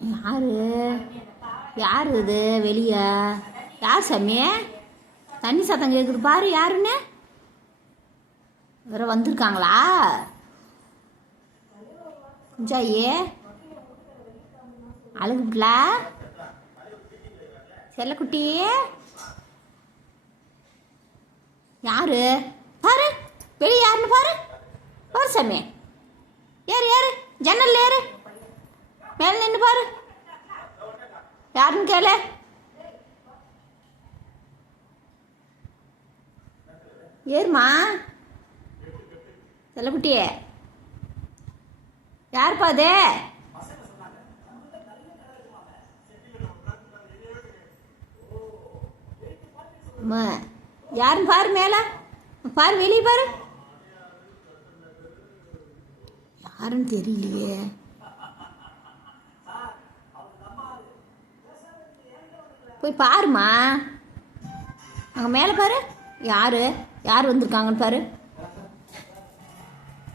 யாரு யார் இது வெளியே? யார் சாமி? தண்ணி சத்தம் கேட்குது பாரு. யாருன்னு வேற வந்திருக்காங்களா? குஞ்சாயே அழுகுல செல்லக்குட்டி யாரு பாரு. வெளியே யாருன்னு பாரு. பாரு சாமி. ஏறு ஏறு, ஜன்னல் ஏறு, மேலே நின்று பாரு. யாருன்னு கேளு. ஏறுமா செல்லக்குட்டியே. யாருப்பா அது? அம்மா யாருன்னு பாரு. மேல பாரு, வெளியே பாரு. யாருன்னு தெரியலையே. போய் பாருமா. அங்கே மேலே பாரு. யார் யார் வந்திருக்காங்கன்னு பாரு.